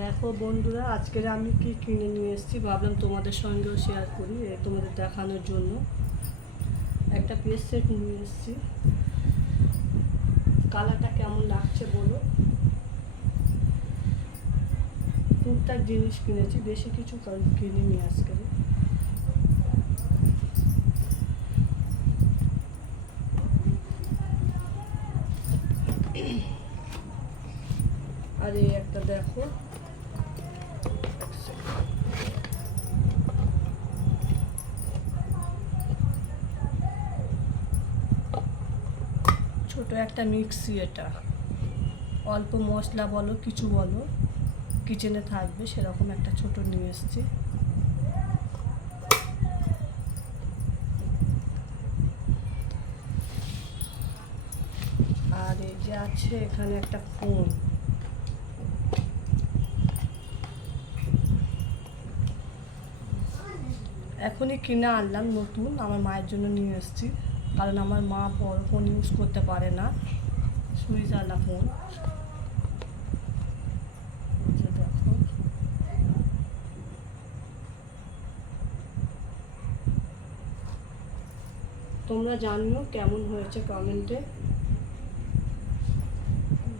দেখো বন্ধুরা, আজকের আমি কি কিনে নিয়ে এসেছি ভাবলাম তোমাদের সঙ্গেও শেয়ার করি, তোমাদের দেখানোর জন্য। একটা পিস সেট নিয়ে এসেছি। কালারটা কেমন লাগছে বলো। টুকটাক জিনিস কিনেছি, বেশি কিছু কিনিনি আজকে। আর এই একটা দেখো, ছোট একটা মিক্সি। এটা অল্প মশলা বলো কিছু বলো কিচেনে থাকবে সেরকম একটা ছোট নিয়ে এসেছি। আর এই যে আছে এখানে একটা ফোন। এখনই কিনে আনলাম নতুন, আমার মায়ের জন্য নিয়ে এসেছি, কারণ আমার মা বড় ফোন ইউজ করতে পারে না, সুইচওয়ালা ফোন। দেখো, তোমরা জানিও কেমন হয়েছে কমেন্টে।